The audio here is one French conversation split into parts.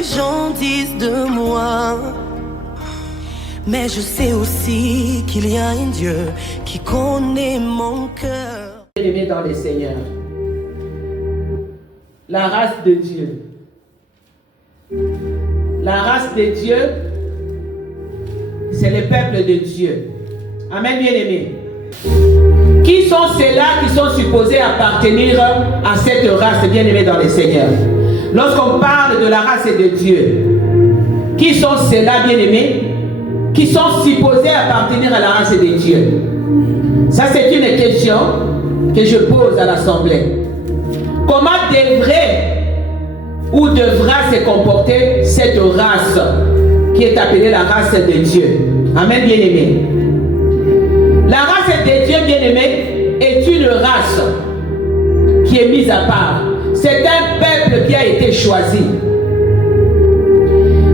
les gens disent de moi. Mais je sais aussi qu'il y a un Dieu qui connaît mon cœur. Bien-aimés dans le Seigneur, la race de Dieu. La race de Dieu, c'est le peuple de Dieu. Amen, bien-aimés. Qui sont ceux-là qui sont supposés appartenir à cette race, bien-aimés dans le Seigneur? Lorsqu'on parle de la race de Dieu, qui sont ceux-là, bien-aimés, qui sont supposés appartenir à la race de Dieu? Ça, c'est une question que je pose à l'Assemblée. Comment devrait ou devra se comporter cette race qui est appelée la race de Dieu? Amen, bien-aimés. La race de Dieu, bien-aimé, est une race qui est mise à part. C'est un peuple qui a été choisi.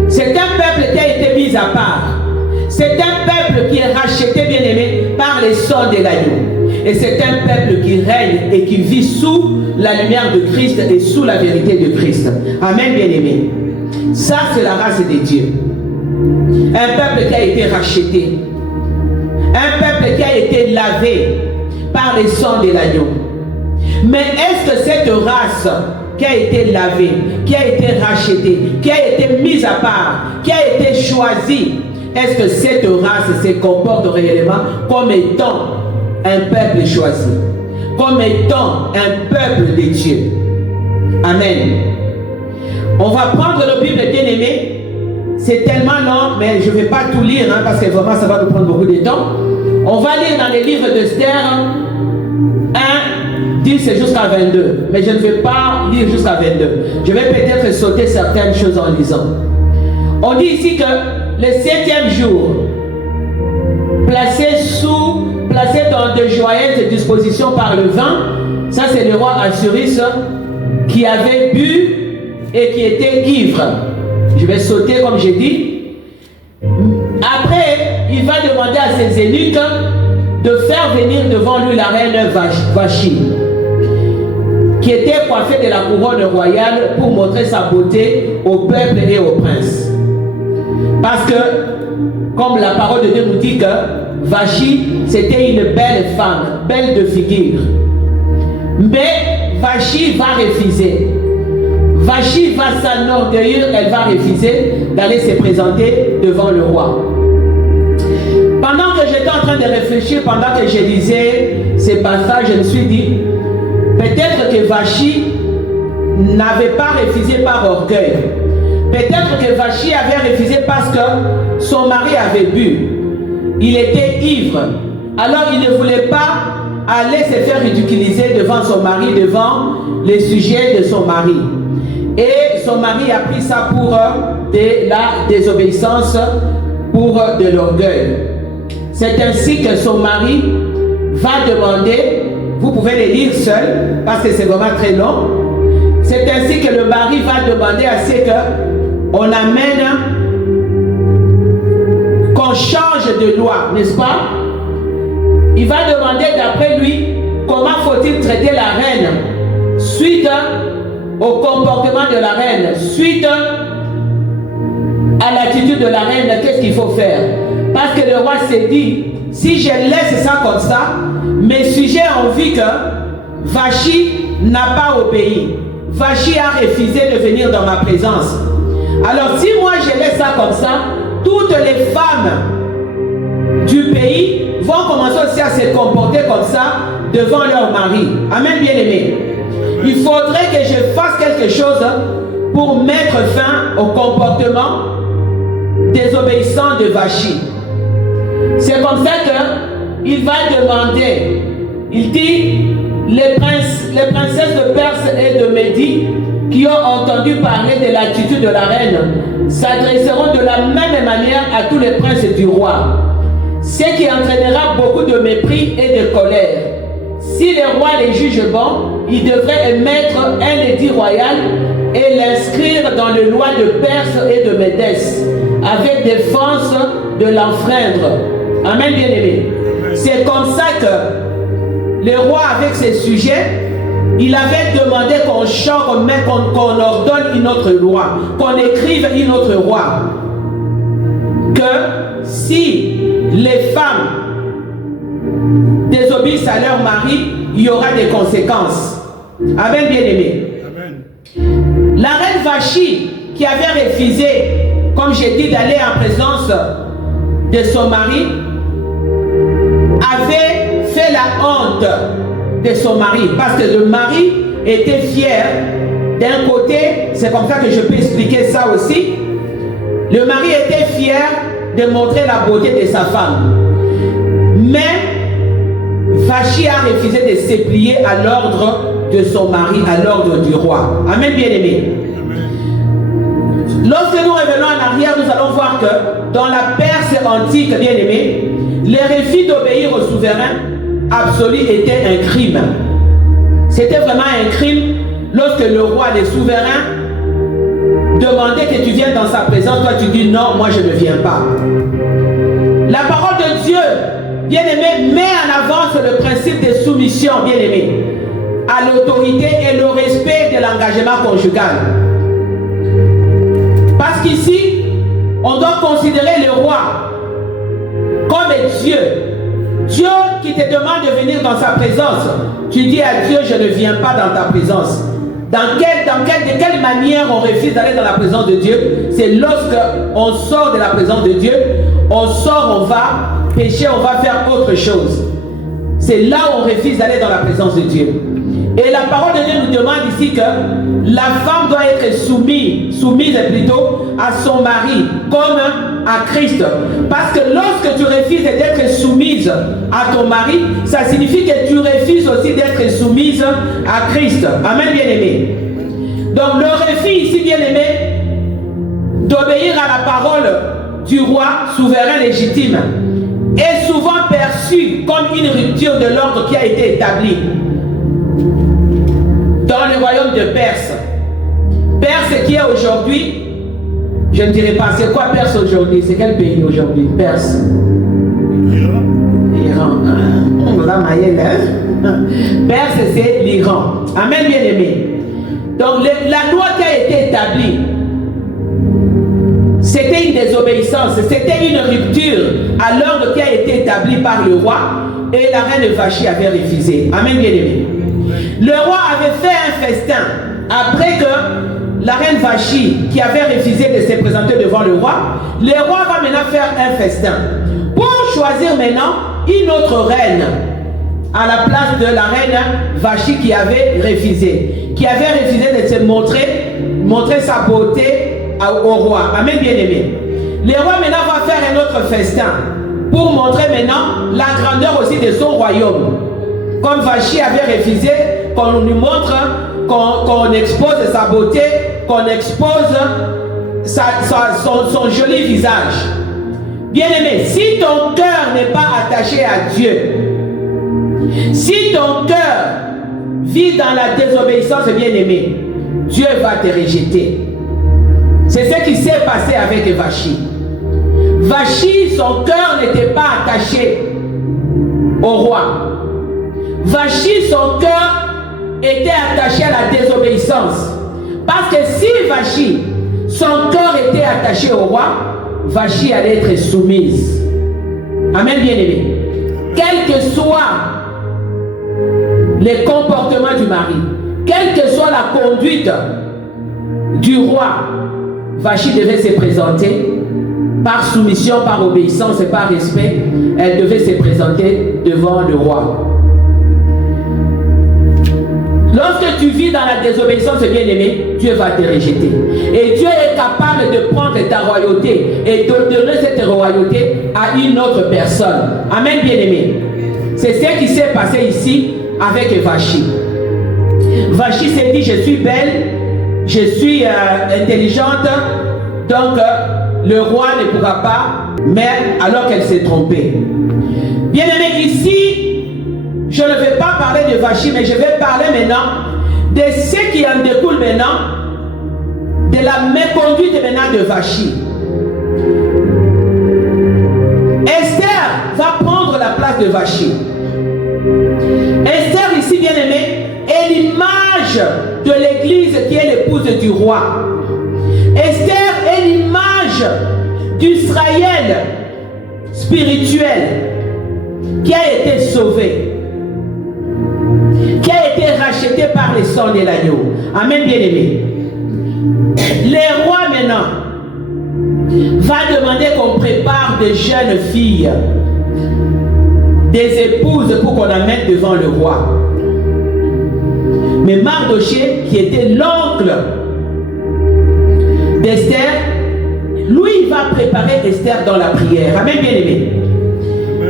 C'est un peuple qui a été mis à part. C'est un peuple qui est racheté, bien-aimé, par les sang de l'agneau. Et c'est un peuple qui règne et qui vit sous la lumière de Christ et sous la vérité de Christ. Amen, bien-aimé. Ça, c'est la race de Dieu. Un peuple qui a été racheté. Un peuple qui a été lavé par le sang de l'agneau. Mais est-ce que cette race qui a été lavée, qui a été rachetée, qui a été mise à part, qui a été choisie, est-ce que cette race se comporte réellement comme étant un peuple choisi, comme étant un peuple de Dieu? Amen. On va prendre le Bible, bien-aimé. C'est tellement long, mais je ne vais pas tout lire, parce que vraiment ça va nous prendre beaucoup de temps. On va lire dans les livres d'Esther 1, 10 jusqu'à 22. Mais je ne vais pas lire jusqu'à 22. Je vais peut-être sauter certaines choses en lisant. On dit ici que le 7e jour, placé dans de joyeuses dispositions par le vin, ça c'est le roi Assuris qui avait bu et qui était ivre. Je vais sauter comme j'ai dit. Après, il va demander à ses eunuques de faire venir devant lui la reine Vashti, qui était coiffée de la couronne royale pour montrer sa beauté au peuple et aux princes. Parce que, comme la parole de Dieu nous dit que Vashti, c'était une belle femme, belle de figure. Mais Vashti va refuser. Vashti va s'enorgueillir, elle va refuser d'aller se présenter devant le roi. Pendant que j'étais en train de réfléchir, pendant que je lisais ces passages, je me suis dit, peut-être que Vashti n'avait pas refusé par orgueil. Peut-être que Vashti avait refusé parce que son mari avait bu. Il était ivre. Alors il ne voulait pas aller se faire ridiculiser devant son mari, devant les sujets de son mari. Et son mari a pris ça pour de la désobéissance, pour de l'orgueil. C'est ainsi que son mari va demander, vous pouvez les lire seul, parce que c'est vraiment très long. C'est ainsi que le mari va demander à ce qu'on amène, qu'on change de loi, n'est-ce pas? Il va demander d'après lui, comment faut-il traiter la reine suite au comportement de la reine, suite à l'attitude de la reine, qu'est-ce qu'il faut faire? Parce que le roi s'est dit, si je laisse ça comme ça, mes sujets ont vu que Vashti n'a pas obéi. Vashti a refusé de venir dans ma présence. Alors si moi je laisse ça comme ça, toutes les femmes du pays vont commencer aussi à se comporter comme ça devant leur mari. Amen, bien-aimé. Il faudrait que je fasse quelque chose pour mettre fin au comportement désobéissant de Vashti. C'est comme ça qu'il va demander, il dit, les princesses de Perse et de Médie qui ont entendu parler de l'attitude de la reine s'adresseront de la même manière à tous les princes du roi, ce qui entraînera beaucoup de mépris et de colère. Si le roi les juge bons, il devrait émettre un édit royal et l'inscrire dans les lois de Perse et de Médès, avec défense de l'enfreindre. Amen, bien-aimé. C'est comme ça que le roi, avec ses sujets, il avait demandé qu'on chante, qu'on ordonne une autre loi, qu'on écrive une autre loi. Que si les femmes désobéissent à leur mari, il y aura des conséquences. Amen, bien-aimé. La reine Vachi, qui avait refusé, comme j'ai dit, d'aller en présence de son mari, avait fait la honte de son mari, parce que le mari était fier. D'un côté, c'est comme ça que je peux expliquer ça aussi. Le mari était fier de montrer la beauté de sa femme. Mais Vachi a refusé de se plier à l'ordre de son mari, à l'ordre du roi. Amen, bien-aimé. Lorsque nous revenons en arrière, nous allons voir que dans la Perse antique, bien-aimé, le refus d'obéir au souverain absolu était un crime. C'était vraiment un crime lorsque le roi, le souverain, demandait que tu viennes dans sa présence. Toi, tu dis non, moi je ne viens pas. La parole de Dieu, bien-aimé, met en avance le principe de soumission, bien-aimé, à l'autorité et le respect de l'engagement conjugal. Parce qu'ici, on doit considérer le roi comme Dieu. Dieu qui te demande de venir dans sa présence. Tu dis à Dieu, je ne viens pas dans ta présence. De quelle manière on refuse d'aller dans la présence de Dieu? C'est lorsque on sort de la présence de Dieu, on sort, on va pécher, on va faire autre chose. C'est là où on refuse d'aller dans la présence de Dieu. Et la parole de Dieu nous demande ici que la femme doit être soumise plutôt à son mari, comme à Christ. Parce que lorsque tu refuses d'être soumise à ton mari, ça signifie que tu refuses aussi d'être soumise à Christ. Amen, bien-aimé. Donc le refus ici, bien-aimé, d'obéir à la parole du roi souverain légitime est souvent perçu comme une rupture de l'ordre qui a été établi dans le royaume de Perse. Perse qui est aujourd'hui, je ne dirais pas, c'est quoi Perse aujourd'hui? C'est quel pays aujourd'hui? Perse. L'Iran. On l'a maillé là. Perse, c'est l'Iran. Amen, bien-aimé. Donc la loi qui a été établie, c'était une désobéissance, c'était une rupture à l'ordre qui a été établi par le roi, et la reine Vachi avait refusé. Amen, bien-aimé. Le roi avait fait un festin après que la reine Vachi, qui avait refusé de se présenter devant le roi, le roi va maintenant faire un festin pour choisir maintenant une autre reine à la place de la reine Vachi qui avait refusé de se montrer sa beauté au roi. Amen, bien-aimé. Le roi maintenant va faire un autre festin pour montrer maintenant la grandeur aussi de son royaume. Comme Vachi avait refusé qu'on lui montre, qu'on expose sa beauté, qu'on expose son joli visage. Bien-aimé, si ton cœur n'est pas attaché à Dieu, si ton cœur vit dans la désobéissance, bien-aimé, Dieu va te rejeter. C'est ce qui s'est passé avec Vachi. Vachi, son cœur n'était pas attaché au roi. Vachi, son cœur était attaché à la désobéissance. Parce que si Vachi, son cœur était attaché au roi, Vachi allait être soumise. Amen, bien-aimé. Quel que soit les comportements du mari, quelle que soit la conduite du roi, Vachi devait se présenter par soumission, par obéissance et par respect. Elle devait se présenter devant le roi. Lorsque tu vis dans la désobéissance, bien-aimé, Dieu va te rejeter. Et Dieu est capable de prendre ta royauté et de donner cette royauté à une autre personne. Amen, bien-aimé. C'est ce qui s'est passé ici avec Vachi. Vachi s'est dit, je suis belle, je suis intelligente, donc le roi ne pourra pas, mais alors qu'elle s'est trompée. Bien-aimé, ici, je ne vais pas parler de Vachi, mais je vais parler maintenant de ce qui en découle maintenant, de la méconduite maintenant de Vachi. Esther va prendre la place de Vachi. Esther, ici, bien-aimé, est l'image roi. Esther est l'image d'Israël spirituel qui a été sauvé, qui a été racheté par le sang de l'agneau. Amen, bien-aimé. Les rois maintenant va demander qu'on prépare des jeunes filles, des épouses pour qu'on amène devant le roi. Mais Mardoché, qui était l'oncle d'Esther, lui, il va préparer Esther dans la prière. Amen, bien-aimé.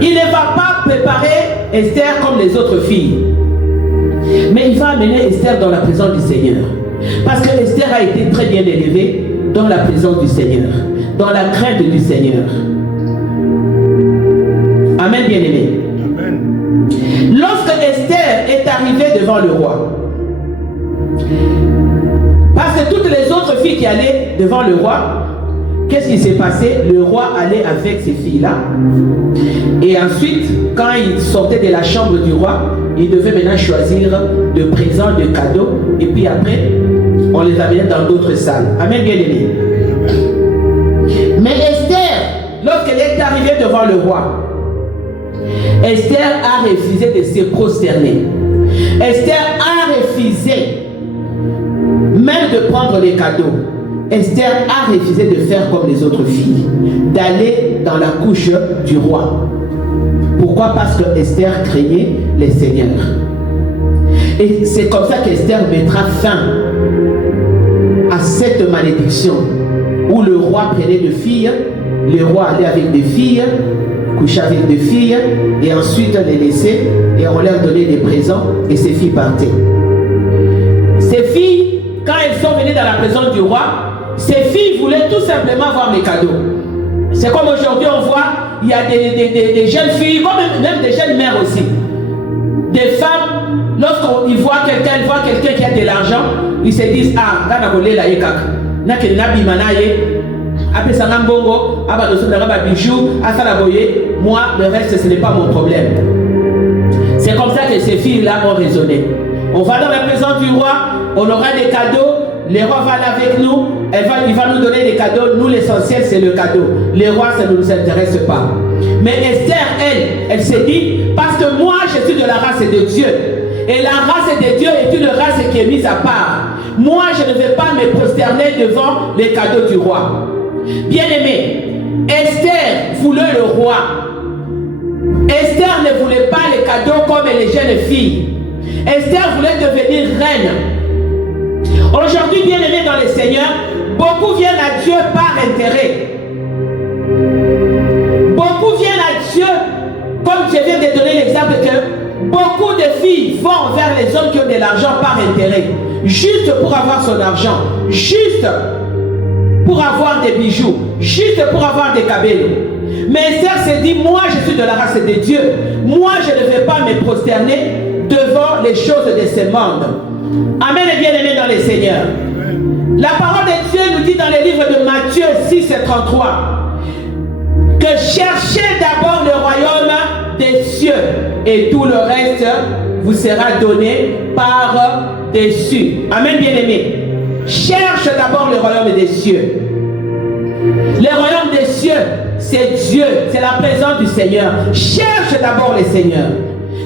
Il ne va pas préparer Esther comme les autres filles, mais il va amener Esther dans la présence du Seigneur. Parce que Esther a été très bien élevée dans la présence du Seigneur, dans la crainte du Seigneur. Amen, bien-aimé. Lorsque Esther est arrivée devant le roi, parce que toutes les autres filles qui allaient devant le roi, qu'est-ce qui s'est passé? Le roi allait avec ces filles-là. Et ensuite, quand il sortait de la chambre du roi, il devait maintenant choisir de présents, de cadeaux. Et puis après, on les amenait dans d'autres salles. Amen, bien-aimé. Mais Esther, lorsqu'elle est arrivée devant le roi, Esther a refusé de se prosterner. Esther a refusé même de prendre les cadeaux. Esther a refusé de faire comme les autres filles, d'aller dans la couche du roi. Pourquoi? Parce que Esther craignait les seigneurs. Et c'est comme ça qu'Esther mettra fin à cette malédiction où le roi prenait des filles, le roi allait avec des filles, couchait avec des filles, et ensuite les laissait, et on leur donnait des présents, et ces filles partaient. Ces filles, quand elles sont venues dans la présence du roi, ces filles voulaient tout simplement voir les cadeaux. C'est comme aujourd'hui on voit, il y a des jeunes filles, même des jeunes mères aussi. Des femmes, lorsqu'ils voient quelqu'un qui a de l'argent, ils se disent, ah, gana kole la yekak. Nake nabi manaye, après ça n'ambongo, aba dosu n'araba bijou, asala boye, moi, le reste ce n'est pas mon problème. C'est comme ça que ces filles-là ont raisonné. On va dans la présence du roi, on aura des cadeaux, le roi va aller avec nous, il va nous donner des cadeaux, nous l'essentiel c'est le cadeau. Les rois ça ne nous intéresse pas. Mais Esther, elle s'est dit, parce que moi je suis de la race de Dieu, et la race de Dieu est une race qui est mise à part. Moi je ne vais pas me prosterner devant les cadeaux du roi. Bien-aimé, Esther voulait le roi. Esther ne voulait pas les cadeaux comme les jeunes filles. Esther voulait devenir reine. Aujourd'hui, bien aimé dans le Seigneur, beaucoup viennent à Dieu par intérêt. Beaucoup viennent à Dieu, comme je viens de donner l'exemple que beaucoup de filles vont vers les hommes qui ont de l'argent par intérêt, juste pour avoir son argent, juste pour avoir des bijoux, juste pour avoir des cabellos. Mais Esther s'est dit, moi je suis de la race de Dieu, moi je ne vais pas me prosterner devant les choses de ce monde. Amen et bien-aimé dans le Seigneur. La parole de Dieu nous dit dans le livre de Matthieu 6 et 33 que cherchez d'abord le royaume des cieux et tout le reste vous sera donné par-dessus. Amen, bien-aimé. Cherche d'abord le royaume des cieux. Le royaume des cieux, c'est Dieu, c'est la présence du Seigneur. Cherche d'abord le Seigneur.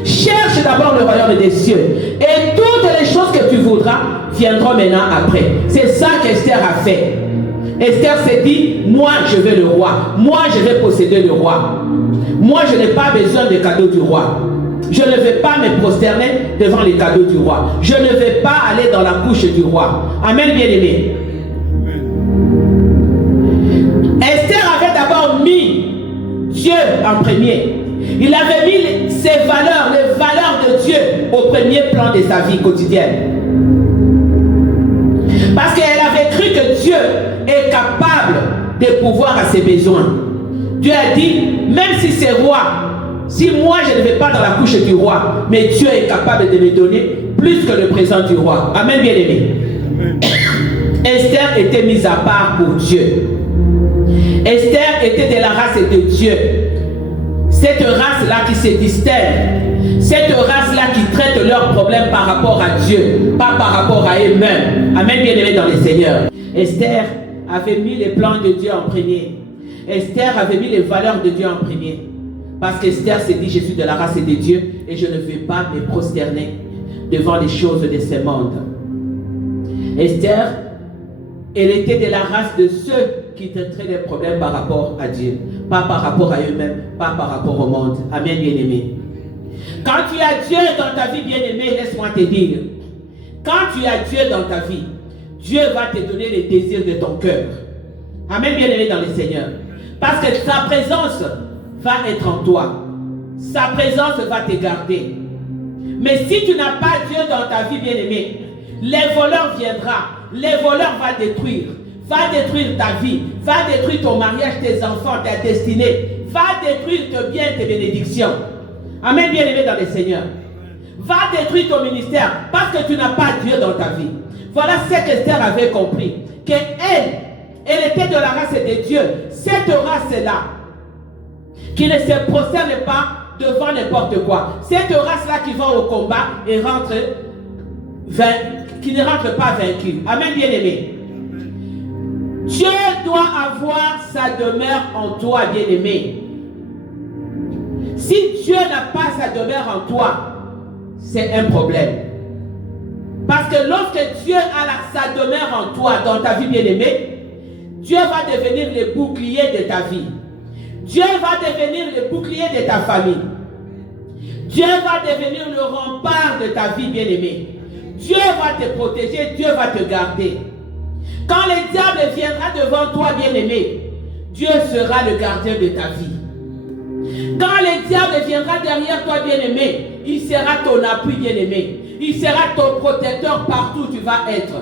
Cherche d'abord le royaume des cieux. Et toutes les choses que tu voudras viendront maintenant après. C'est ça qu'Esther a fait. Esther s'est dit, moi je veux le roi. Moi je vais posséder le roi. Moi je n'ai pas besoin des cadeaux du roi. Je ne vais pas me prosterner devant les cadeaux du roi. Je ne vais pas aller dans la couche du roi. Amen, bien-aimé. Esther avait d'abord mis Dieu en premier. Il avait mis ses valeurs, les valeurs de Dieu au premier plan de sa vie quotidienne. Parce qu'elle avait cru que Dieu est capable de pouvoir à ses besoins. Dieu a dit, même si c'est roi, si moi je ne vais pas dans la couche du roi, mais Dieu est capable de me donner plus que le présent du roi. Amen, bien-aimé. Esther était mise à part pour Dieu. Esther était de la race de Dieu. Cette race-là qui se distingue, cette race-là qui traite leurs problèmes par rapport à Dieu, pas par rapport à eux-mêmes. Amen, bien-aimés dans le Seigneur. Esther avait mis les plans de Dieu en premier. Esther avait mis les valeurs de Dieu en premier. Parce qu'Esther s'est dit, je suis de la race de Dieu et je ne vais pas me prosterner devant les choses de ce monde. Esther, elle était de la race de ceux qui traitaient des problèmes par rapport à Dieu, pas par rapport à eux-mêmes, pas par rapport au monde. Amen, bien-aimé. Quand tu as Dieu dans ta vie, bien-aimé, laisse-moi te dire, quand tu as Dieu dans ta vie, Dieu va te donner les désirs de ton cœur. Amen, bien-aimé dans le Seigneur. Parce que sa présence va être en toi. Sa présence va te garder. Mais si tu n'as pas Dieu dans ta vie, bien-aimé, les voleurs viendront. Les voleurs vont détruire. Va détruire ta vie. Va détruire ton mariage, tes enfants, ta destinée. Va détruire tes biens, tes bénédictions. Amen, bien-aimé dans le Seigneur. Va détruire ton ministère parce que tu n'as pas Dieu dans ta vie. Voilà ce qu'Esther avait compris. Elle était de la race de Dieu. Cette race-là, qui ne se prosterne pas devant n'importe quoi. Cette race-là qui va au combat et qui ne rentre pas vaincu. Amen, bien-aimé. Dieu doit avoir sa demeure en toi, bien-aimé. Si Dieu n'a pas sa demeure en toi, c'est un problème. Parce que lorsque Dieu a sa demeure en toi, dans ta vie, bien-aimée, Dieu va devenir le bouclier de ta vie. Dieu va devenir le bouclier de ta famille. Dieu va devenir le rempart de ta vie, bien-aimée. Dieu va te protéger, Dieu va te garder. Quand le diable viendra devant toi, bien-aimé, Dieu sera le gardien de ta vie. Quand le diable viendra derrière toi, bien-aimé, il sera ton appui, bien-aimé. Il sera ton protecteur partout où tu vas être.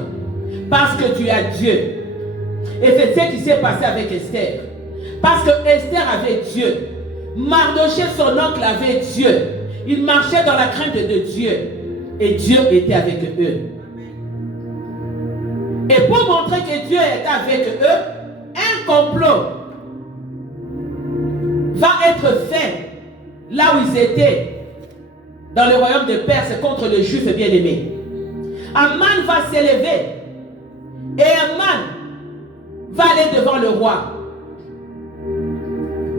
Parce que tu as Dieu. Et c'est ce qui s'est passé avec Esther. Parce que Esther avait Dieu. Mardochée, son oncle, avait Dieu. Il marchait dans la crainte de Dieu. Et Dieu était avec eux. Et pour montrer que Dieu était avec eux, un complot va être fait là où ils étaient, dans le royaume de Perse, contre le juif bien-aimé. Aman va s'élever. Et Aman va aller devant le roi.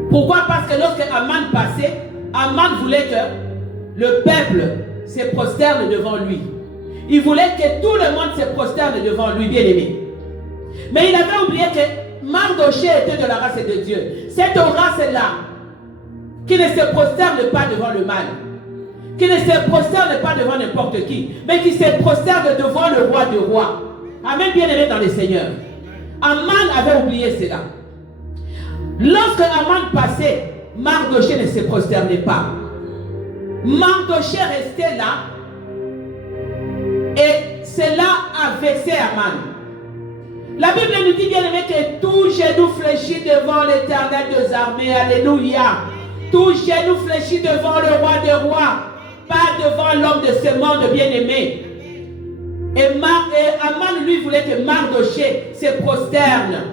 Pourquoi? Parce que lorsque Aman passait, Aman voulait que le peuple se prosterne devant lui. Il voulait que tout le monde se prosterne devant lui, bien-aimé. Mais il avait oublié que Mardochée était de la race de Dieu. Cette race-là, qui ne se prosterne pas devant le mal, qui ne se prosterne pas devant n'importe qui, mais qui se prosterne devant le roi des rois. Amen, bien-aimé dans le Seigneur. Aman avait oublié cela. Lorsque Aman passait, Mardochée ne se prosternait pas. Mardochée restait là. Et cela a vexé Aman. La Bible nous dit, bien-aimé, que tout genou fléchit devant l'Éternel des armées. Alléluia. Tout genou fléchit devant le roi des rois. Pas devant l'homme de ce monde, bien-aimé. Et Aman, lui, voulait que Mardochée se prosterne.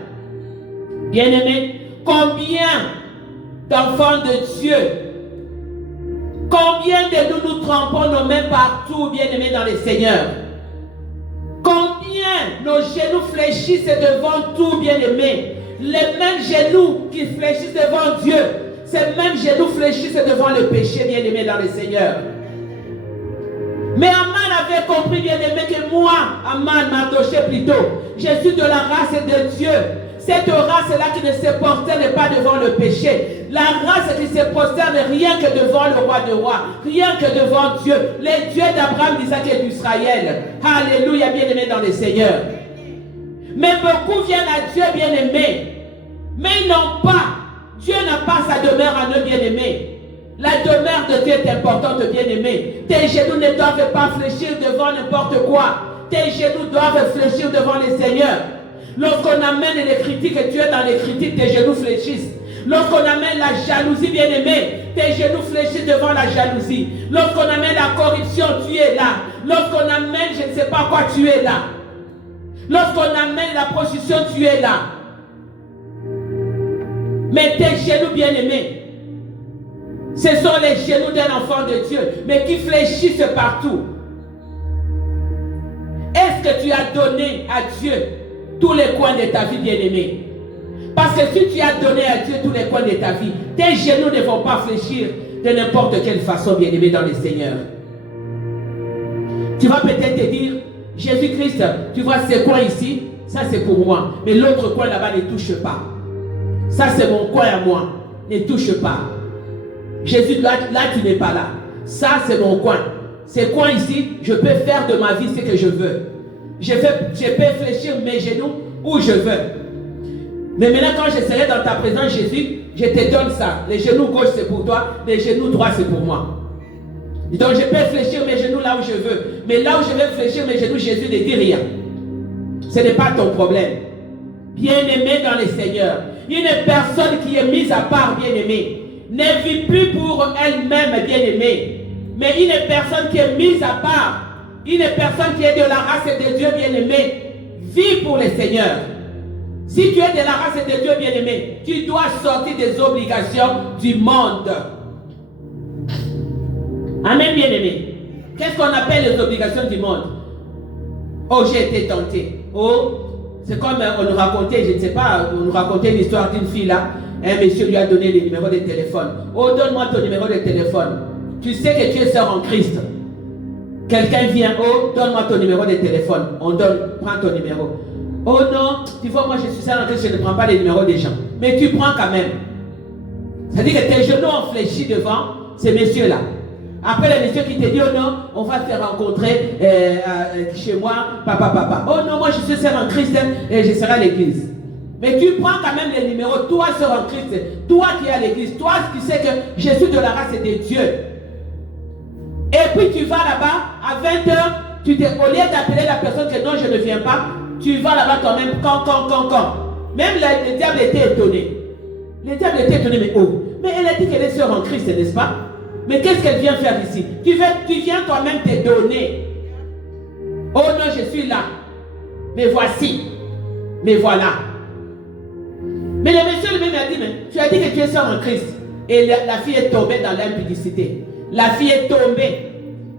Bien-aimé, combien d'enfants de Dieu, combien de nous trempons nos mains partout, bien-aimés dans le Seigneur? Combien nos genoux fléchissent devant tout, bien-aimés? Les mêmes genoux qui fléchissent devant Dieu, ces mêmes genoux fléchissent devant le péché, bien-aimés dans le Seigneur. Mais Aman avait compris, bien-aimé, que moi, Aman, Mardochée plutôt, je suis de la race de Dieu. Cette race-là qui ne se prosterne pas devant le péché. La race qui se prosterne rien que devant le roi des rois. Rien que devant Dieu. Les dieux d'Abraham, d'Isaac et d'Israël. Alléluia, bien-aimé dans le Seigneur. Mais beaucoup viennent à Dieu, bien-aimé. Mais ils n'ont pas. Dieu n'a pas sa demeure en eux, bien-aimé. La demeure de Dieu est importante, bien-aimé. Tes genoux ne doivent pas fléchir devant n'importe quoi. Tes genoux doivent fléchir devant le Seigneur. Lorsqu'on amène les critiques, tu es dans les critiques, tes genoux fléchissent. Lorsqu'on amène la jalousie, bien-aimé, tes genoux fléchissent devant la jalousie. Lorsqu'on amène la corruption, tu es là. Lorsqu'on amène je ne sais pas quoi, tu es là. Lorsqu'on amène la prostitution, tu es là. Mais tes genoux, bien-aimés, Ce sont les genoux d'un enfant de Dieu, mais qui fléchissent partout. Est-ce que tu as donné à Dieu tous les coins de ta vie, bien-aimé? Parce que si tu as donné à Dieu tous les coins de ta vie, tes genoux ne vont pas fléchir de n'importe quelle façon, bien-aimé, dans le Seigneur. Tu vas peut-être te dire, Jésus-Christ, tu vois ces coins ici, ça c'est pour moi. Mais l'autre coin là-bas ne touche pas. Ça c'est mon coin à moi, ne touche pas. Jésus, là tu n'es pas là. Ça c'est mon coin. Ces coins ici, je peux faire de ma vie ce que je veux. Je peux fléchir mes genoux où je veux. Mais maintenant quand je serai dans ta présence, Jésus, je te donne ça. Les genoux gauche c'est pour toi, les genoux droits c'est pour moi. Donc je peux fléchir mes genoux là où je veux. Mais là où je veux fléchir mes genoux, Jésus ne dit rien. Ce n'est pas ton problème. Bien-aimé dans le Seigneur, une personne qui est mise à part, bien-aimé, ne vit plus pour elle-même, bien-aimé, mais une personne qui est mise à part, une personne qui est de la race de Dieu, bien-aimé, vit pour le Seigneur. Si tu es de la race de Dieu, bien-aimé, tu dois sortir des obligations du monde. Amen, bien-aimé. Qu'est-ce qu'on appelle les obligations du monde? Oh, j'ai été tenté. Oh, c'est comme on nous racontait, je ne sais pas, on nous racontait l'histoire d'une fille là. Un monsieur lui a donné le numéro de téléphone. Oh, donne-moi ton numéro de téléphone. Tu sais que tu es sœur en Christ. Quelqu'un vient, oh, donne-moi ton numéro de téléphone. On donne, prends ton numéro. Oh non, tu vois, moi je suis sœur en Christ, je ne prends pas les numéros des gens. Mais tu prends quand même. C'est-à-dire que tes genoux ont fléchi devant ces messieurs-là. Après, le monsieur qui te dit, oh non, on va te rencontrer chez moi, papa. Oh non, moi je suis sœur en Christ et je serai à l'église. Mais tu prends quand même les numéros, toi sœur en Christ, toi qui es à l'église, toi qui sais que je suis de la race de Dieu. Et puis tu vas là-bas, à 20h, au lieu d'appeler la personne que non, je ne viens pas, tu vas là-bas quand même, quand. Même le diable était étonné. Le diable était étonné, mais oh, mais elle a dit qu'elle est sœur en Christ, n'est-ce pas? Mais qu'est-ce qu'elle vient faire ici? Tu viens toi-même te donner. Oh non, je suis là. Mais voici. Mais voilà. Mais le monsieur lui-même a dit, mais tu as dit que tu es sœur en Christ. Et la fille est tombée dans l'impudicité. La fille est tombée.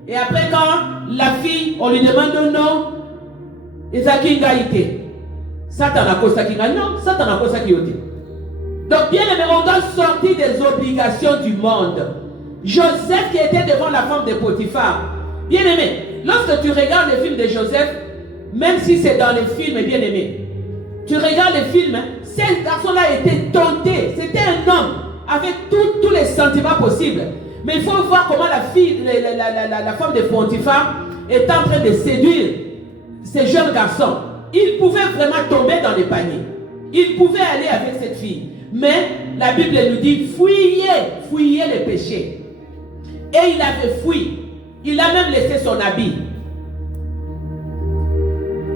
Et après quand la fille, on lui demande non, Ezakingaïté. Satan a cause qui non, Satan a cause qui yote. Donc bien aimé, on doit sortir des obligations du monde. Joseph qui était devant la femme de Potiphar. Bien aimé, lorsque tu regardes les films de Joseph, même si c'est dans les films, bien aimé, tu regardes les films, ce garçon-là était tenté. C'était un homme avec tous les sentiments possibles. Mais il faut voir comment la femme de Potiphar est en train de séduire ces jeunes garçons. Il pouvait vraiment tomber dans les paniers. Il pouvait aller avec cette fille. Mais la Bible nous dit, fuyez les péchés. Et il avait fui. Il a même laissé son habit.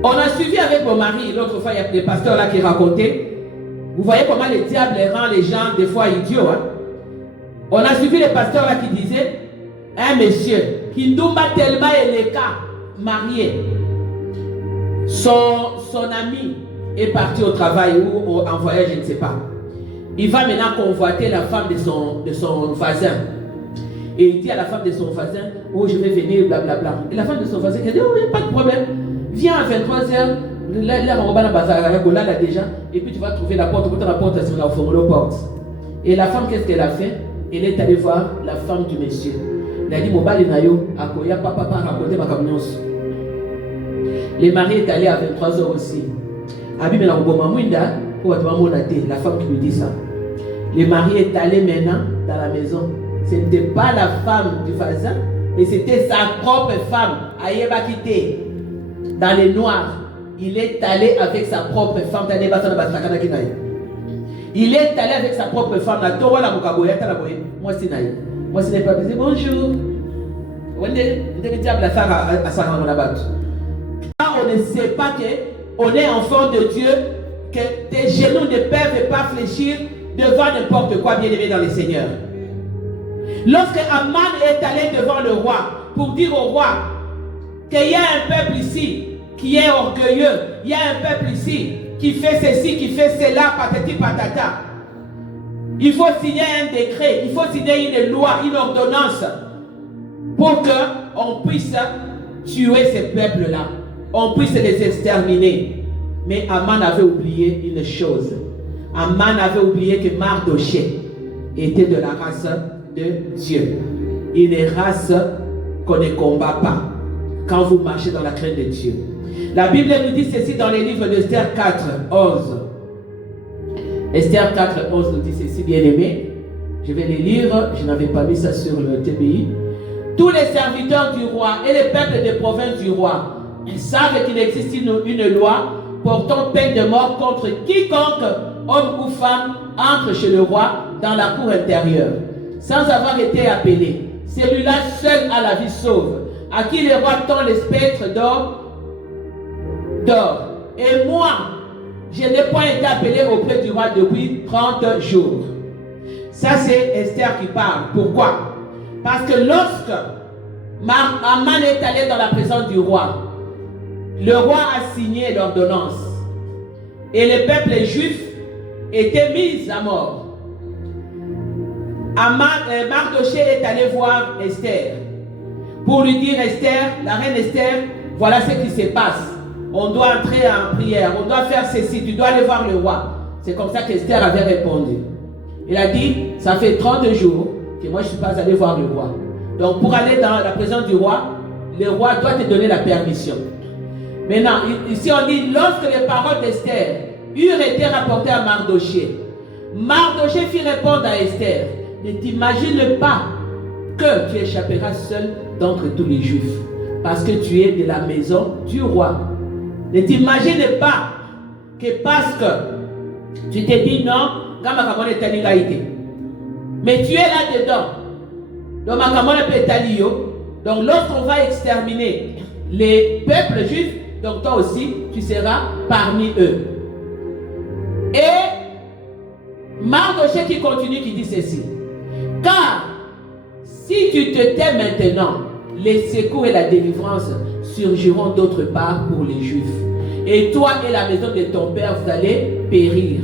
On a suivi avec mon mari, l'autre fois, il y a des pasteurs là qui racontaient. Vous voyez comment le diable rend les gens des fois idiots. Hein? On a suivi les pasteurs là qui disaient, un monsieur, qui Kindumba tellement est le cas, marié. Son ami est parti au travail ou en voyage, je ne sais pas. Il va maintenant convoiter la femme de son voisin. Et il dit à la femme de son voisin, oh je vais venir, blablabla. Et la femme de son voisin qui dit, oh il n'y a pas de problème. Viens à 23h, là on va là déjà. Et puis tu vas trouver la porte, la porte sur la porte. Et la femme, qu'est-ce qu'elle a fait? Elle est allée voir la femme du monsieur. Elle a dit, mon bali nayo, akoya papa raconter ma camions. Le mari est allé à 23h aussi. Abim la la femme qui lui dit ça. Le mari est allé maintenant dans la maison. Ce n'était pas la femme du voisin, mais c'était sa propre femme. Aïeba quitté. Dans le noir, il est allé avec sa propre femme. Il est allé avec sa propre femme. Moi, c'est Naï. Moi, ce n'est pas dit bonjour. On ne sait pas qu'on est enfant de Dieu, que tes genoux ne peuvent pas fléchir devant n'importe quoi, bien aimé dans le Seigneur. Lorsque Aman est allé devant le roi pour dire au roi qu'il y a un peuple ici qui est orgueilleux, il y a un peuple ici qui fait ceci, qui fait cela, patati patata. Il faut signer un décret, il faut signer une loi, une ordonnance pour qu'on puisse tuer ces peuples-là. On puisse les exterminer. Mais Aman avait oublié une chose. Aman avait oublié que Mardoché était de la race de Dieu. Une race qu'on ne combat pas quand vous marchez dans la crainte de Dieu. La Bible nous dit ceci dans les livres d'Esther 4, 11. Esther 4, 11 nous dit ceci, bien aimé. Je vais les lire, je n'avais pas mis ça sur le TBI. Tous les serviteurs du roi et les peuples des provinces du roi, ils savent qu'il existe une loi portant peine de mort contre quiconque, homme ou femme, entre chez le roi dans la cour intérieure, sans avoir été appelé. Celui-là seul a la vie sauve, à qui le roi tend le spectre d'or. Et moi, je n'ai point été appelé auprès du roi depuis 30 jours. Ça, c'est Esther qui parle. Pourquoi? Parce que lorsque Aman est allé dans la présence du roi, le roi a signé l'ordonnance et le peuple juif était mis à mort. Mardoché est allé voir Esther pour lui dire: Esther, la reine Esther, voilà ce qui se passe. On doit entrer en prière, on doit faire ceci, tu dois aller voir le roi. C'est comme ça qu'Esther avait répondu. Il a dit: ça fait 30 jours que moi je ne suis pas allé voir le roi. Donc pour aller dans la présence du roi, le roi doit te donner la permission. Maintenant, ici on dit: lorsque les paroles d'Esther eurent été rapportées à Mardoché, Mardoché fit répondre à Esther: ne t'imagine pas que tu échapperas seul d'entre tous les Juifs, parce que tu es de la maison du roi. Ne t'imagine pas que parce que tu t'es dit non, mais tu es là-dedans. Donc lorsqu'on va exterminer les peuples juifs, donc toi aussi, tu seras parmi eux. Et Mardoché qui continue, qui dit ceci: car si tu te tais maintenant, les secours et la délivrance surgiront d'autre part pour les Juifs. Et toi et la maison de ton père, vous allez périr.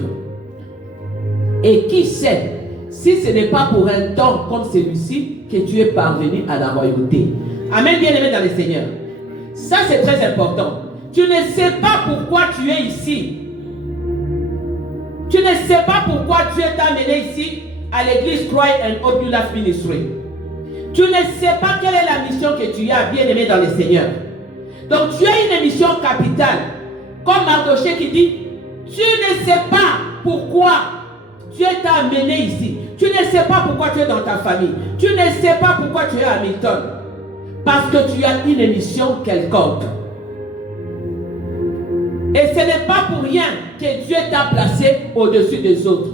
Et qui sait si ce n'est pas pour un temps comme celui-ci que tu es parvenu à la royauté. Amen, bien-aimé dans le Seigneur. Ça, c'est très important. Tu ne sais pas pourquoi tu es ici. Tu ne sais pas pourquoi tu es amené ici à l'église Christ and Open Life Ministry. Tu ne sais pas quelle est la mission que tu as, bien-aimé dans le Seigneur. Donc tu as une mission capitale. Comme Mardoché qui dit: tu ne sais pas pourquoi tu es amené ici. Tu ne sais pas pourquoi tu es dans ta famille. Tu ne sais pas pourquoi tu es à Hamilton. Parce que tu as une mission quelconque. Et ce n'est pas pour rien que Dieu t'a placé au-dessus des autres.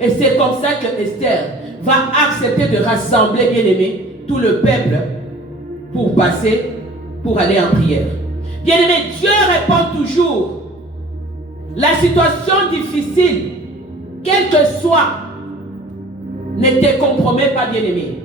Et c'est comme ça que Esther va accepter de rassembler, bien-aimé, tout le peuple pour passer, pour aller en prière. Bien-aimé, Dieu répond toujours. La situation difficile, quelle que soit, ne te compromet pas, bien-aimé.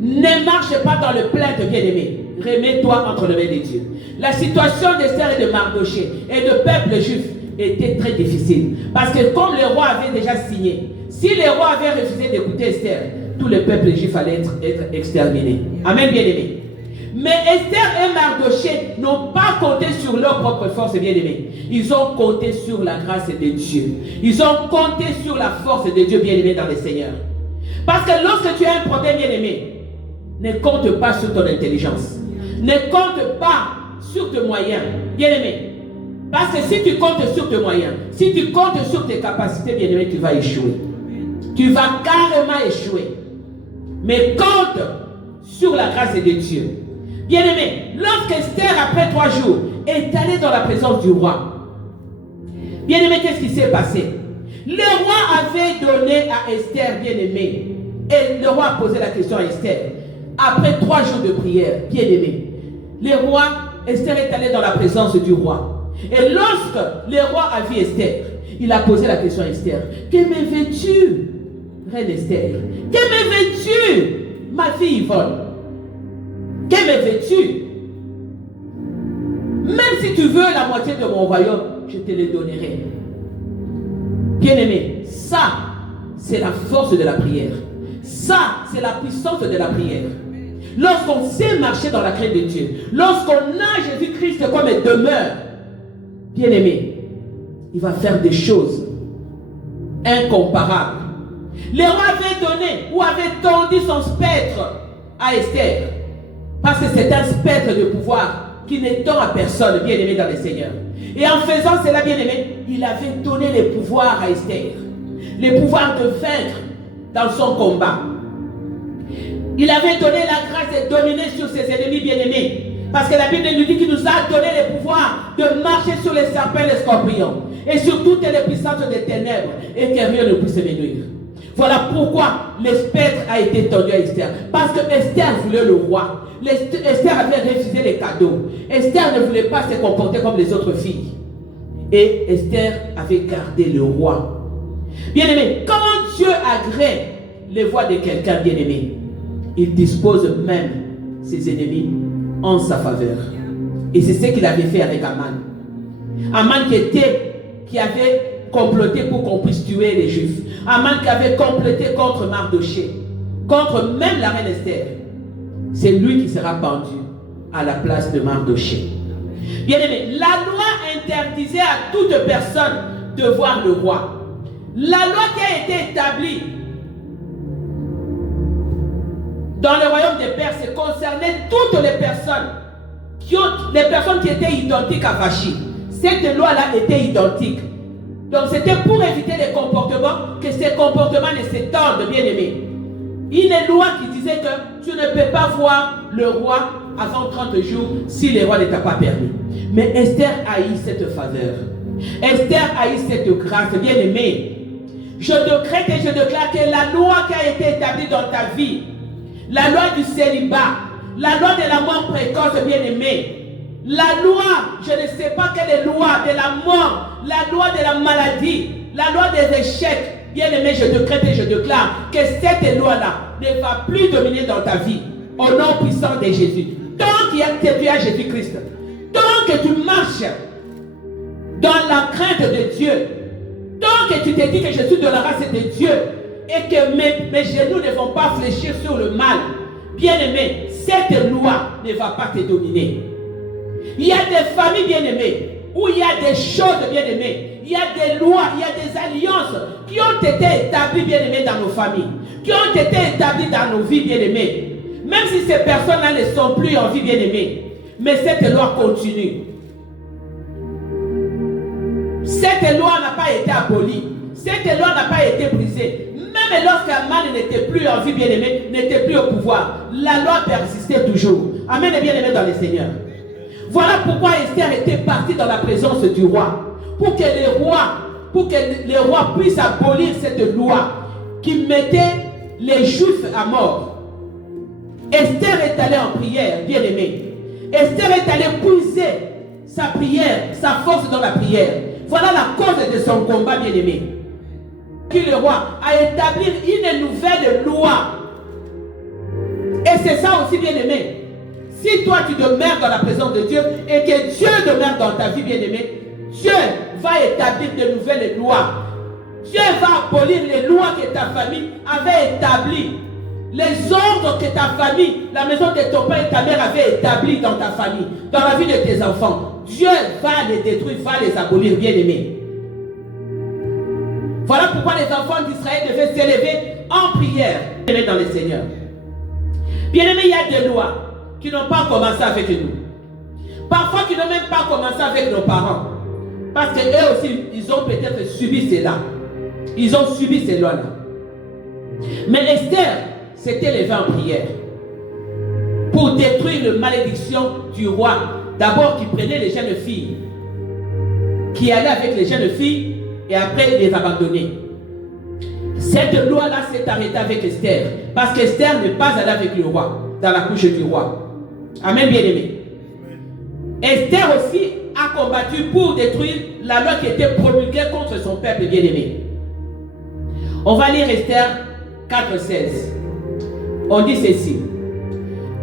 Ne marche pas dans le plainte, bien-aimé. Remets-toi entre les mains de Dieu. La situation d'Esther et de Mardoché et de peuple juif était très difficile. Parce que comme le roi avait déjà signé, si le roi avait refusé d'écouter Esther, tout le peuple juif allait être exterminé. Amen, bien-aimé. Mais Esther et Mardoché n'ont pas compté sur leur propre force, bien-aimé. Ils ont compté sur la grâce de Dieu. Ils ont compté sur la force de Dieu, bien-aimé, dans le Seigneur. Parce que lorsque tu as un problème, bien-aimé, ne compte pas sur ton intelligence. Ne compte pas sur tes moyens, bien-aimé. Parce que si tu comptes sur tes moyens, si tu comptes sur tes capacités, bien-aimé, tu vas échouer. Tu vas carrément échouer. Mais compte sur la grâce de Dieu. Bien-aimé, lorsqu'Esther, après 3 jours, est allée dans la présence du roi, bien-aimé, qu'est-ce qui s'est passé? Le roi avait donné à Esther, bien-aimé, et le roi a posé la question à Esther. Après 3 jours de prière, bien-aimé, le roi, Esther est allée dans la présence du roi. Et lorsque le roi a vu Esther, il a posé la question à Esther: que me veux-tu, reine Esther? Que me veux-tu, ma fille Yvonne? Que me veux-tu? Même si tu veux la moitié de mon royaume, je te le donnerai. Bien-aimé, ça, c'est la force de la prière. Ça, c'est la puissance de la prière. Lorsqu'on sait marcher dans la crainte de Dieu, lorsqu'on a Jésus-Christ comme demeure, bien aimé, il va faire des choses incomparables. Le roi avait donné ou avait tendu son spectre à Esther, parce que c'est un spectre de pouvoir qui ne tend à personne, bien aimé dans le Seigneur. Et en faisant cela, bien aimé, il avait donné les pouvoirs à Esther, les pouvoirs de vaincre dans son combat. Il avait donné la grâce de dominer sur ses ennemis bien-aimés. Parce que la Bible nous dit qu'il nous a donné le pouvoir de marcher sur les serpents et les scorpions. Et sur toutes les puissances des ténèbres. Et que rien ne puisse me nuire. Voilà pourquoi le spectre a été tendu à Esther. Parce que Esther voulait le roi. Esther avait refusé les cadeaux. Esther ne voulait pas se comporter comme les autres filles. Et Esther avait gardé le roi. Bien-aimé, quand Dieu agrée les voix de quelqu'un bien-aimé, il dispose même ses ennemis en sa faveur. Et c'est ce qu'il avait fait avec Aman. Aman qui avait comploté pour qu'on puisse tuer les Juifs. Aman qui avait comploté contre Mardoché, contre même la reine Esther. C'est lui qui sera pendu à la place de Mardoché. Bien aimé, la loi interdisait à toute personne de voir le roi. La loi qui a été établie dans le royaume des Perses concernait toutes les personnes qui étaient identiques à Vachi. Cette loi-là était identique. Donc c'était pour éviter les comportements, que ces comportements ne s'étendent, bien aimés. Une loi qui disait que tu ne peux pas voir le roi avant 30 jours si le roi ne t'a pas permis. Mais Esther a eu cette faveur. Esther a eu cette grâce, bien aimée. Je décrète et je déclare que la loi qui a été établie dans ta vie, la loi du célibat, la loi de la mort précoce, bien aimée, la loi, je ne sais pas quelle loi de la mort, la loi de la maladie, la loi des échecs, bien aimé, je décrète et je déclare que cette loi-là ne va plus dominer dans ta vie au nom puissant de Jésus. Tant que tu as Jésus-Christ, tant que tu marches dans la crainte de Dieu, tant que tu te dis que je suis de la race de Dieu et que mes genoux ne vont pas fléchir sur le mal, bien aimé, cette loi ne va pas te dominer. Il y a des familles bien aimées où il y a des choses bien aimées, il y a des lois, il y a des alliances qui ont été établies bien aimées dans nos familles, qui ont été établies dans nos vies bien aimées. Même si ces personnes-là ne sont plus en vie bien aimées, mais cette loi continue. Cette loi n'a pas été abolie. Cette loi n'a pas été brisée. Même lorsqu'Aman n'était plus en vie bien aimé, n'était plus au pouvoir, la loi persistait toujours. Amen et bien aimé dans le Seigneur. Voilà pourquoi Esther était partie dans la présence du roi. Pour que les rois puissent abolir cette loi qui mettait les Juifs à mort. Esther est allée en prière, bien aimé. Esther est allée puiser sa prière, sa force dans la prière. Voilà la cause de son combat, bien aimé. Que le roi a établi une nouvelle loi. Et c'est ça aussi, bien aimé. Si toi tu demeures dans la présence de Dieu et que Dieu demeure dans ta vie, bien aimé, Dieu va établir de nouvelles lois. Dieu va abolir les lois que ta famille avait établies. Les ordres que ta famille, la maison de ton père et ta mère avaient établis dans ta famille, dans la vie de tes enfants. Dieu va les détruire, va les abolir, bien aimés. Voilà pourquoi les enfants d'Israël devaient s'élever en prière dans le Seigneur. Bien aimés, il y a des lois qui n'ont pas commencé avec nous. Parfois qui n'ont même pas commencé avec nos parents. Parce qu'eux aussi, ils ont peut-être subi cela. Ils ont subi ces lois-là. Mais Esther s'était levée en prière pour détruire la malédiction du roi. D'abord, qui prenait les jeunes filles, qui allait avec les jeunes filles et après les abandonnait. Cette loi-là s'est arrêtée avec Esther, parce qu'Esther n'est pas allée avec le roi, dans la couche du roi. Amen, bien aimé. Esther aussi a combattu pour détruire la loi qui était promulguée contre son peuple bien aimé. On va lire Esther 4,16. On dit ceci.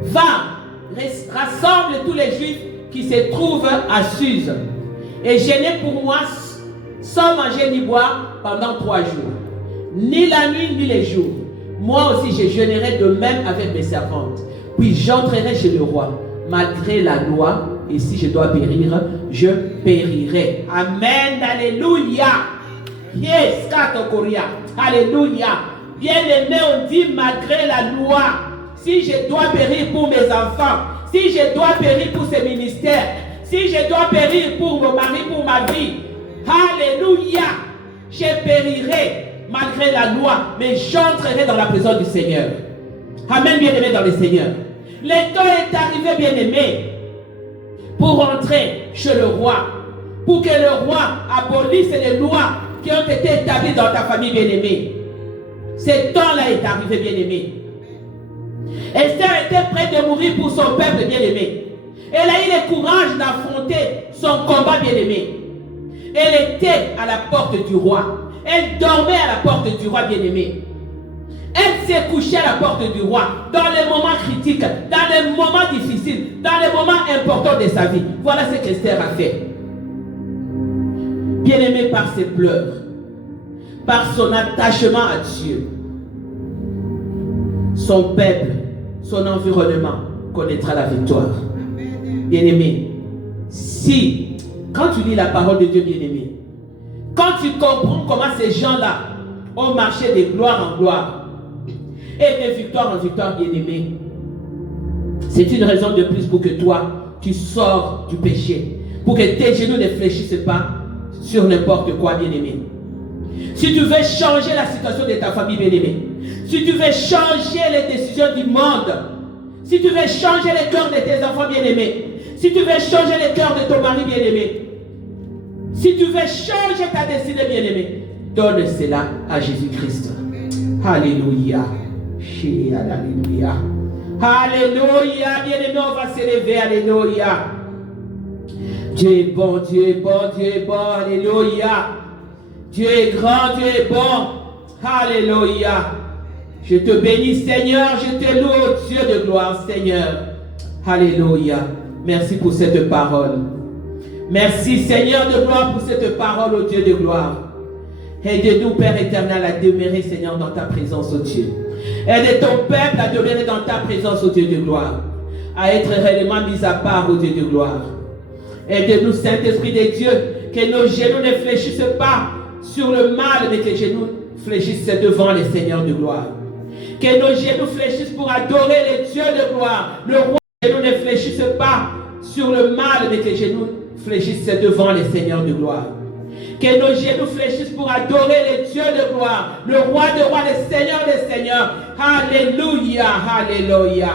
Va, rassemble tous les Juifs qui se trouvent à Suse et jeûnez pour moi sans manger ni boire pendant 3 jours. ni la nuit ni les jours. Moi aussi je jeûnerai de même avec mes servantes. Puis j'entrerai chez le roi, malgré la loi, et si je dois périr, je périrai. Amen, alléluia. Yes, katokoria. Alléluia. Bien-aimé, on dit malgré la loi, si je dois périr pour mes enfants, si je dois périr pour ces ministères, si je dois périr pour mon mari, pour ma vie, alléluia, je périrai malgré la loi, mais j'entrerai dans la présence du Seigneur. Amen, bien-aimé dans le Seigneur. Le temps est arrivé, bien-aimé, pour entrer chez le roi, pour que le roi abolisse les lois qui ont été établies dans ta famille, bien-aimé. Ce temps-là est arrivé, bien-aimé. Esther était prête de mourir pour son peuple, bien-aimé. Elle a eu le courage d'affronter son combat, bien-aimé. Elle était à la porte du roi. Elle dormait à la porte du roi, bien-aimé. Elle s'est couchée à la porte du roi dans les moments critiques, dans les moments difficiles, dans les moments importants de sa vie. Voilà ce qu'Esther a fait. Bien-aimé, par ses pleurs, par son attachement à Dieu, son peuple, son environnement connaîtra la victoire. Bien-aimé, si, quand tu lis la parole de Dieu, bien-aimé, quand tu comprends comment ces gens-là ont marché de gloire en gloire et de victoire en victoire, bien-aimé, c'est une raison de plus pour que toi, tu sors du péché, pour que tes genoux ne fléchissent pas sur n'importe quoi, bien-aimé. Si tu veux changer la situation de ta famille, bien-aimé, si tu veux changer les décisions du monde, si tu veux changer le cœur de tes enfants, bien-aimés, si tu veux changer le cœur de ton mari, bien-aimé, si tu veux changer ta destinée, bien-aimé, donne cela à Jésus-Christ. Alléluia. Alléluia. Alléluia. Bien-aimé, on va s'élever. Alléluia. Dieu est bon, Dieu est bon, Dieu est bon. Alléluia. Dieu est grand, Dieu est bon. Alléluia. Je te bénis, Seigneur. Je te loue, Dieu de gloire, Seigneur. Alléluia. Merci pour cette parole. Merci, Seigneur de gloire, pour cette parole, ô Dieu de gloire. Aide-nous, Père éternel, à demeurer, Seigneur, dans ta présence, ô Dieu. Aide ton peuple à demeurer dans ta présence, ô Dieu de gloire. À être réellement mis à part, ô Dieu de gloire. Aide-nous, Saint-Esprit de Dieu, que nos genoux ne fléchissent pas sur le mal, mais que les genoux fléchissent devant les seigneurs de gloire. Que nos genoux fléchissent pour adorer les dieux de gloire. Le roi, que nos genoux ne fléchissent pas sur le mal, mais que les genoux fléchissent devant les seigneurs de gloire. Que nos genoux fléchissent pour adorer les dieux de gloire. Le roi de rois, les seigneurs des seigneurs. Alléluia, alléluia.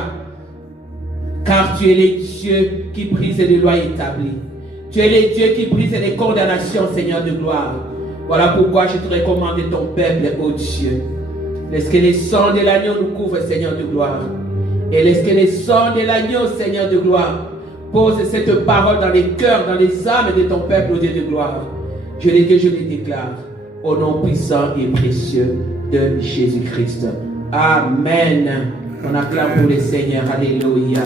Car tu es le Dieu qui brise les lois établies. Tu es le Dieu qui brise les condamnations, Seigneur de gloire. Voilà pourquoi je te recommande ton peuple, ô Dieu. Laisse que les sang de l'agneau nous couvrent, Seigneur de gloire. Et laisse que les sang de l'agneau, Seigneur de gloire, pose cette parole dans les cœurs, dans les âmes de ton peuple, ô Dieu de gloire. Je les déclare au nom puissant et précieux de Jésus-Christ. Amen. On acclame pour le Seigneur. Alléluia.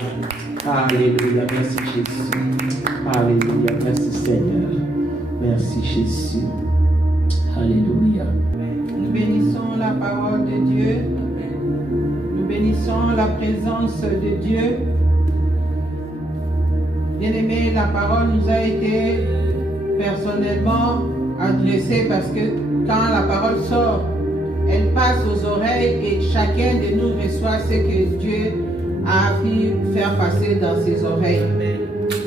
Alléluia. Merci Jésus. Alléluia. Merci Seigneur. Merci Jésus. Alléluia. Nous bénissons la parole de Dieu. Nous bénissons la présence de Dieu. Bien-aimé, la parole nous a été personnellement adressée parce que quand la parole sort, elle passe aux oreilles et chacun de nous reçoit ce que Dieu a pu faire passer dans ses oreilles.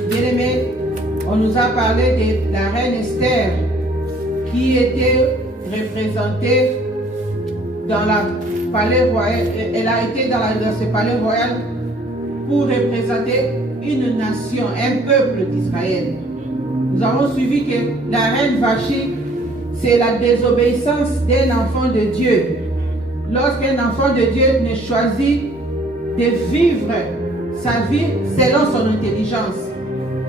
Bien-aimé, on nous a parlé de la reine Esther qui était représentée dans le palais royal. Elle a été dans ce palais royal pour représenter une nation, un peuple d'Israël. Nous avons suivi que la reine Vachi, c'est la désobéissance d'un enfant de Dieu. Lorsqu'un enfant de Dieu ne choisit de vivre sa vie selon son intelligence.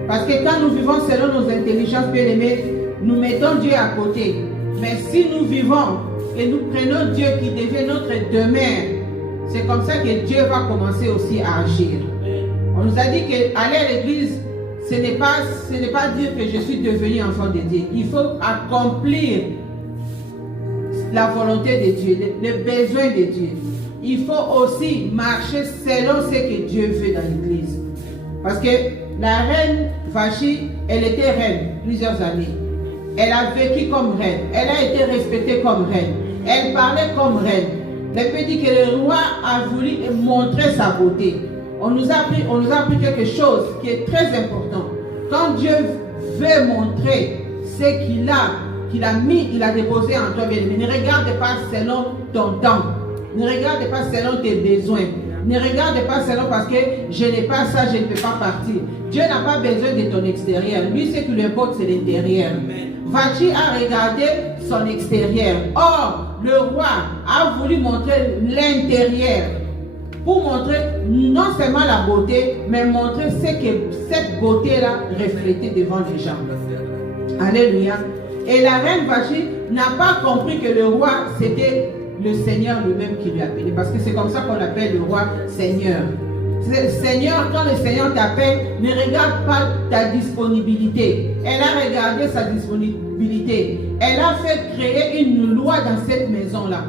Parce que quand nous vivons selon nos intelligences, bien aimés, nous mettons Dieu à côté. Mais si nous vivons et nous prenons Dieu qui devient notre demeure, c'est comme ça que Dieu va commencer aussi à agir. On nous a dit qu'aller à l'église, ce n'est pas dire que je suis devenu enfant de Dieu. Il faut accomplir la volonté de Dieu, les besoins de Dieu. Il faut aussi marcher selon ce que Dieu veut dans l'église. Parce que la reine Vashti, elle était reine plusieurs années. Elle a vécu comme reine. Elle a été respectée comme reine. Elle parlait comme reine. La Bible dit que le roi a voulu montrer sa beauté. On nous a appris quelque chose qui est très important. Quand Dieu veut montrer ce qu'il a mis, il a déposé en toi, bien-aimé, ne regarde pas selon ton temps. Ne regarde pas selon tes besoins. Ne regarde pas selon parce que je n'ai pas ça, je ne peux pas partir. Dieu n'a pas besoin de ton extérieur. Lui, ce qui lui importe, c'est l'intérieur. Vashti a regardé son extérieur. Or, le roi a voulu montrer l'intérieur. Pour montrer non seulement la beauté, mais montrer ce que cette beauté-là reflétait devant les gens. Alléluia. Et la reine Vashti n'a pas compris que le roi, c'était le Seigneur lui-même qui lui appelait. Parce que c'est comme ça qu'on appelle le roi Seigneur. Le Seigneur, quand le Seigneur t'appelle, ne regarde pas ta disponibilité. Elle a regardé sa disponibilité. Elle a fait créer une loi dans cette maison-là.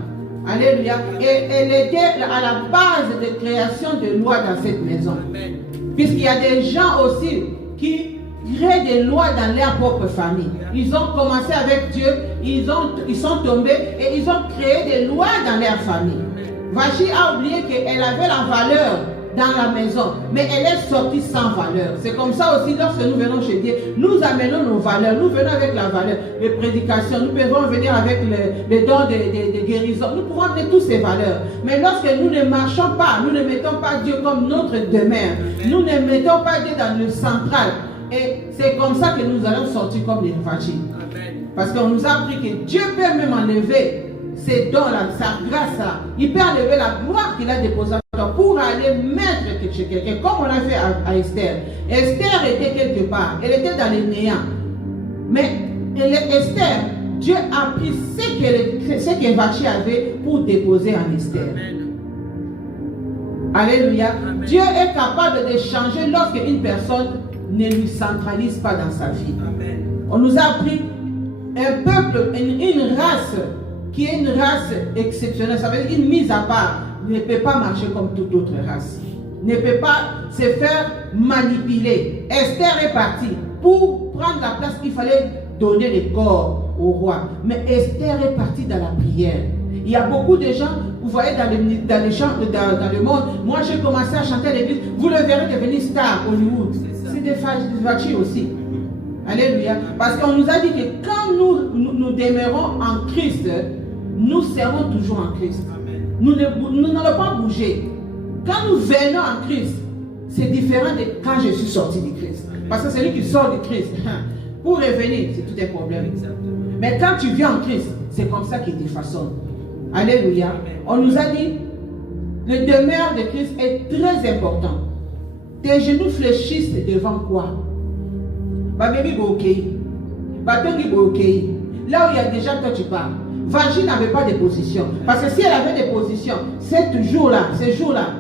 Alléluia. Et elle était à la base de création de lois dans cette maison. Puisqu'il y a des gens aussi qui créent des lois dans leur propre famille. Ils ont commencé avec Dieu, ils sont tombés et ils ont créé des lois dans leur famille. Vashti a oublié qu'elle avait la valeur dans la maison, mais elle est sortie sans valeur. C'est comme ça aussi lorsque nous venons chez Dieu, nous amenons nos valeurs, nous venons avec la valeur, les prédications, nous pouvons venir avec les dons de guérison, nous pouvons amener toutes ces valeurs. Mais lorsque nous ne marchons pas, nous ne mettons pas Dieu comme notre demeure, nous ne mettons pas Dieu dans le central, et c'est comme ça que nous allons sortir comme les Vashti. Parce qu'on nous a appris que Dieu peut même enlever ces dons-là, sa grâce-là. Il peut enlever la gloire qu'il a déposée en toi pour aller mettre chez quelqu'un, comme on l'a fait à Esther. Esther était quelque part, elle était dans les néants. Mais Esther, Dieu a pris ce que Vashti avait pour déposer en Esther. Alléluia. Amen. Dieu est capable de changer lorsque une personne ne lui centralise pas dans sa vie. Amen. On nous a appris un peuple, une race qui est une race exceptionnelle, ça veut dire une mise à part, ne peut pas marcher comme toute autre race, ne peut pas se faire manipuler. Esther est partie pour prendre la place qu'il fallait donner le corps au roi, mais Esther est partie dans la prière. Il y a beaucoup de gens, vous voyez dans le monde, moi j'ai commencé à chanter à l'église, vous le verrez devenir star Hollywood, c'est des Vashti aussi. Alléluia. Parce qu'on nous a dit que quand nous demeurons en Christ, nous serons toujours en Christ. Nous n'allons pas bouger. Quand nous venons en Christ, c'est différent de quand je suis sorti du Christ. Parce que celui qui sort du Christ, pour revenir, c'est tout un problème. Mais quand tu viens en Christ, c'est comme ça qu'il te façonne. Alléluia. On nous a dit, le demeure de Christ est très important. Tes genoux fléchissent devant quoi? Là où il y a déjà toi tu parles. Vashti n'avait pas de position. Parce que si elle avait des positions, ces jours-là,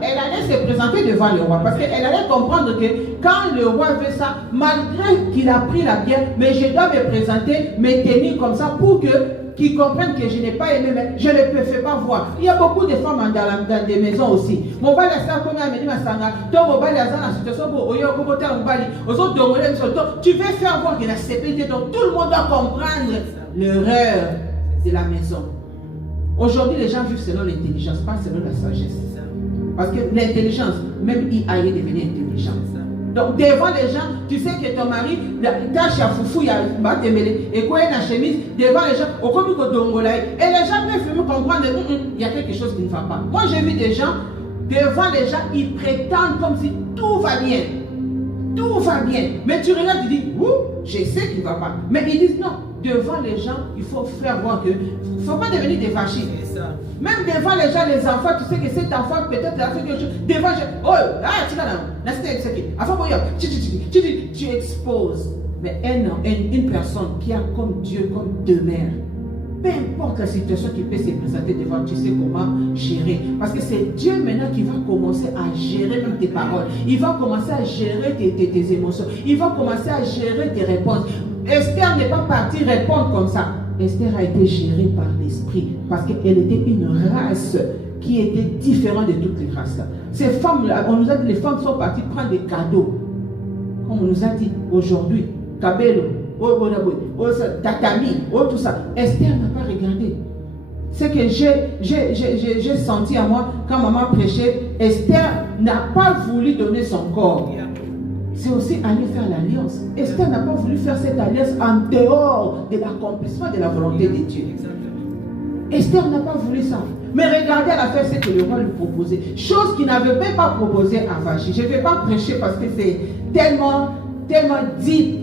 elle allait se présenter devant le roi. Parce qu'elle allait comprendre que quand le roi veut ça, malgré qu'il a pris la bière, mais je dois me présenter, me tenir comme ça pour qu'ils comprennent que je n'ai pas aimé, mais je ne peux pas voir. Il y a beaucoup de femmes dans des maisons aussi. Mon bal est ça, comme tu veux faire voir qu'il a sécurité, donc tout le monde doit comprendre l'erreur de la maison. Aujourd'hui, les gens vivent selon l'intelligence, pas selon la sagesse. Parce que l'intelligence, même IA est devenue intelligente. Donc devant les gens, tu sais que ton mari, tâche à foufou, il y a et quoi il a chemise, devant les gens, au commun de Dongolaï. Et les gens peuvent me comprendre, il y a quelque chose qui ne va pas. Moi j'ai vu des gens, devant les gens, ils prétendent comme si tout va bien. Tout va bien. Mais tu regardes, tu dis, je sais qu'il ne va pas. Mais ils disent non. Devant les gens, il faut faire voir que il ne faut pas devenir des Vashti. Même devant les gens, les enfants, tu sais que cet enfant peut-être a fait quelque chose. Devant tu exposes. Mais une personne qui a comme Dieu, comme demeure, peu importe la situation qui peut se présenter devant, tu sais comment gérer. Parce que c'est Dieu maintenant qui va commencer à gérer même tes paroles. Il va commencer à gérer tes émotions. Il va commencer à gérer tes réponses. Esther n'est pas partie répondre comme ça. Esther a été gérée par l'esprit parce qu'elle était une race qui était différente de toutes les races. Ces femmes-là, on nous a dit, les femmes sont parties prendre des cadeaux. Comme on nous a dit aujourd'hui, Kabelo, Tatami, tout ça. Esther n'a pas regardé. C'est que j'ai senti à moi, quand maman prêchait, Esther n'a pas voulu donner son corps. C'est aussi aller faire l'alliance. Esther n'a pas voulu faire cette alliance en dehors de l'accomplissement de la volonté de Dieu. Esther n'a pas voulu ça. Mais regardez, elle a fait ce que le roi lui proposait. Chose qu'il n'avait même pas proposé à Vachi. Je ne vais pas prêcher parce que c'est tellement deep.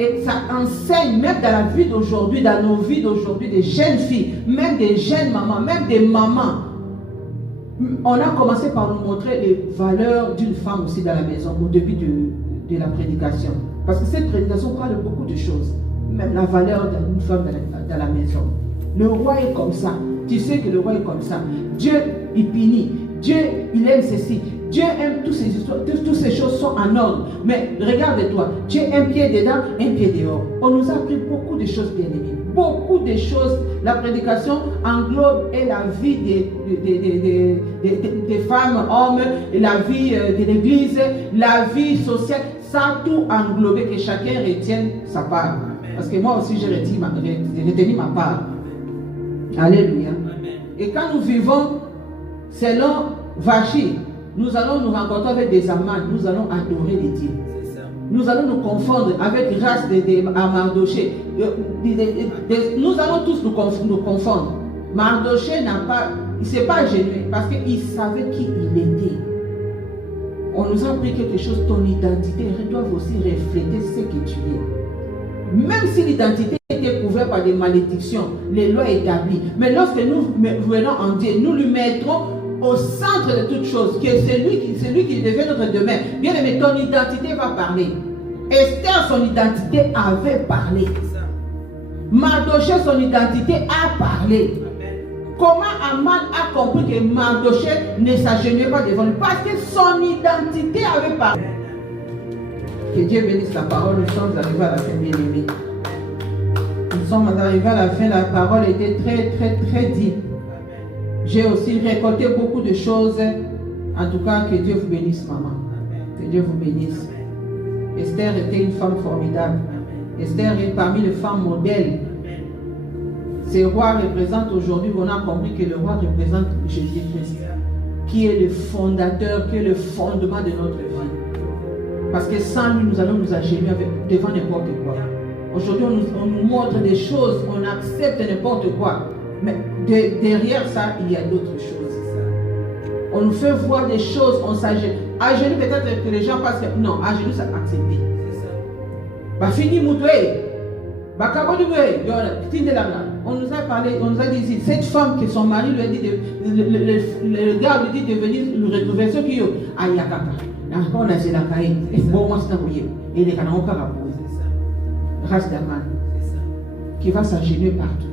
Et ça enseigne même dans la vie d'aujourd'hui, dans nos vies d'aujourd'hui, des jeunes filles, même des jeunes mamans, même des mamans. On a commencé par nous montrer les valeurs d'une femme aussi dans la maison, au début de la prédication. Parce que cette prédication parle de beaucoup de choses. Même la valeur d'une femme dans la maison. Le roi est comme ça. Tu sais que le roi est comme ça. Dieu, il punit. Dieu, il aime ceci. Dieu aime toutes ces choses sont en ordre. Mais regarde-toi, tu es un pied dedans, un pied dehors. On nous a appris beaucoup de choses, bien aimées. Beaucoup de choses. La prédication englobe la vie des femmes, hommes, la vie de l'église, la vie sociale. Ça a tout englobé, que chacun retienne sa part. Parce que moi aussi, j'ai retenu ma part. Alléluia. Et quand nous vivons selon Vachi, nous allons nous rencontrer avec des amans, nous allons adorer les dieux. Nous allons nous confondre avec race de Mardoché. Nous allons tous nous confondre. Mardoché il ne s'est pas gêné parce qu'il savait qui il était. On nous a appris quelque chose, ton identité doit aussi refléter ce que tu es. Même si l'identité était couverte par des malédictions, les lois établies. Mais lorsque nous venons en Dieu, nous lui mettrons au centre de toute chose, que c'est lui qui devient notre demain. Bien aimé, ton identité va parler. Esther, son identité avait parlé. Mardoché, son identité a parlé. Comment Aman a compris que Mardoché ne s'agenouillait pas devant lui? Parce que son identité avait parlé. Que Dieu bénisse la parole. Nous sommes arrivés à la fin, bien aimé. Nous sommes arrivés à la fin. La parole était très, très, très deep. J'ai aussi récolté beaucoup de choses. En tout cas, que Dieu vous bénisse, maman. Que Dieu vous bénisse. Esther était une femme formidable. Esther est parmi les femmes modèles. Ces rois représentent aujourd'hui, on a compris que le roi représente Jésus-Christ, qui est le fondateur, qui est le fondement de notre vie. Parce que sans lui, nous allons nous agenouiller devant n'importe quoi. Aujourd'hui, on nous montre des choses, on accepte n'importe quoi. Mais derrière ça, il y a d'autres choses. On nous fait voir des choses, on s'agenouille. Agenouille peut-être que les gens pensent que non, agenouille, ça accepté. Bah fini moutoué. Bah kabodoué. On nous a parlé, on nous a dit ici, cette femme que son mari lui a dit, le gars lui dit de venir nous retrouver. Ceux qui ont ayakaka. On a dit la caille. Bon, moi c'est un bouillé. Et les canons pas rapporté. Race d'Aman. Qui va s'agenouiller partout.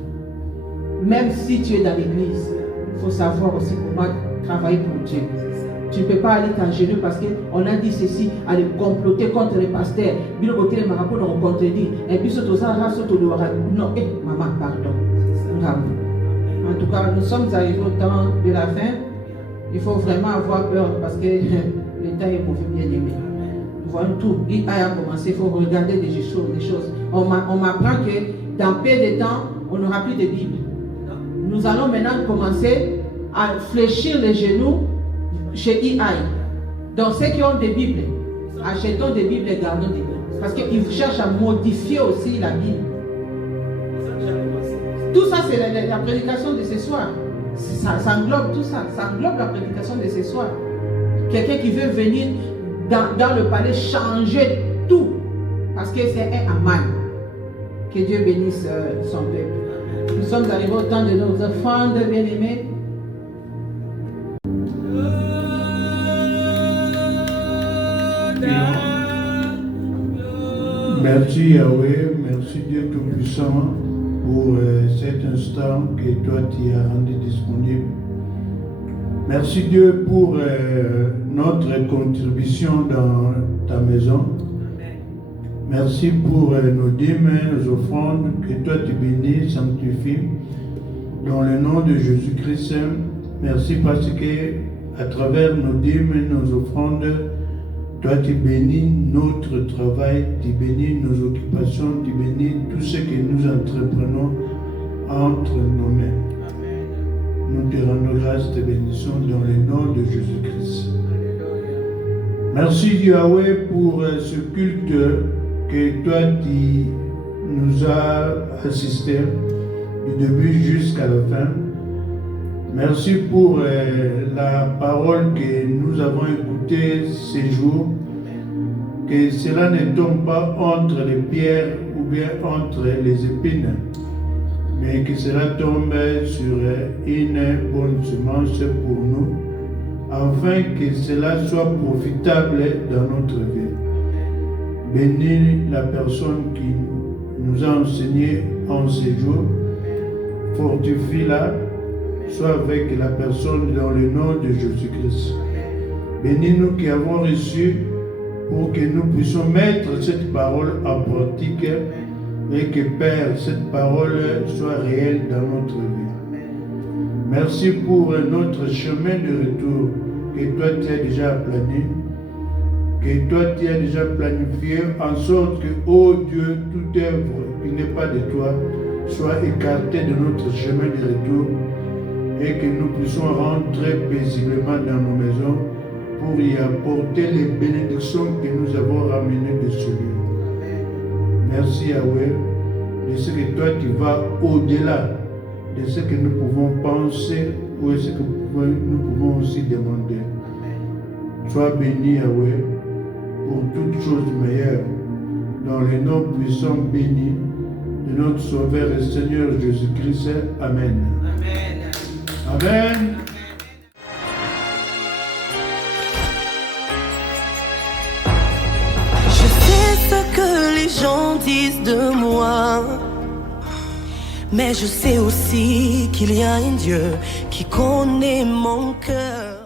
Même si tu es dans l'église, il faut savoir aussi comment travailler pour Dieu. Tu ne peux pas aller t'agenouiller parce qu'on a dit ceci, aller comploter contre les pasteurs. Bien au côté, les marabouts nous contredit. Et puis, non, maman, pardon. En tout cas, nous sommes arrivés au temps de la fin. Il faut vraiment avoir peur parce que le temps est mauvais, bien aimé. Nous voyons tout. Il a commencé, il faut regarder des choses. On m'apprend que dans peu de temps, on n'aura plus de Bible. Nous allons maintenant commencer à fléchir les genoux chez EI. Donc ceux qui ont des Bibles, achetons des Bibles et gardons des Bibles. Parce qu'ils cherchent à modifier aussi la Bible. Tout ça, c'est la prédication de ce soir. Ça englobe tout ça. Ça englobe la prédication de ce soir. Quelqu'un qui veut venir dans le palais changer tout. Parce que c'est un Aman. Que Dieu bénisse son peuple. Nous sommes arrivés au temps de nos offrandes bien-aimés. Merci Yahweh, merci Dieu Tout-Puissant pour cet instant que toi tu as rendu disponible. Merci Dieu pour notre contribution dans ta maison. Merci pour nos dîmes, nos offrandes, que toi tu bénis, sanctifies. Dans le nom de Jésus-Christ, merci parce que à travers nos dîmes, nos offrandes, toi tu bénis notre travail, tu bénis nos occupations, tu bénis tout ce que nous entreprenons entre nos mains. Nous te rendons grâce, te bénissons dans le nom de Jésus-Christ. Merci Yahweh pour ce culte que toi tu nous as assisté du début jusqu'à la fin. Merci pour la parole que nous avons écoutée ces jours. Que cela ne tombe pas entre les pierres ou bien entre les épines, mais que cela tombe sur une bonne semence pour nous, afin que cela soit profitable dans notre vie. Bénis la personne qui nous a enseigné en ces jours, fortifie-la, soit avec la personne dans le nom de Jésus-Christ. Bénis-nous qui avons reçu pour que nous puissions mettre cette parole en pratique et que, Père, cette parole soit réelle dans notre vie. Merci pour notre chemin de retour que toi tu as déjà aplani, que toi tu as déjà planifié, en sorte que, ô Dieu, toute œuvre qui n'est pas de toi soit écartée de notre chemin de retour et que nous puissions rentrer paisiblement dans nos maisons pour y apporter les bénédictions que nous avons ramenées de ce lieu. Merci Yahweh de ce que toi tu vas au-delà de ce que nous pouvons penser ou de ce que nous pouvons aussi demander. Sois béni Yahweh pour toutes choses meilleures, dans le nom puissant béni de notre Sauveur et Seigneur Jésus-Christ. Amen. Amen. Amen. Je sais ce que les gens disent de moi, mais je sais aussi qu'il y a un Dieu qui connaît mon cœur.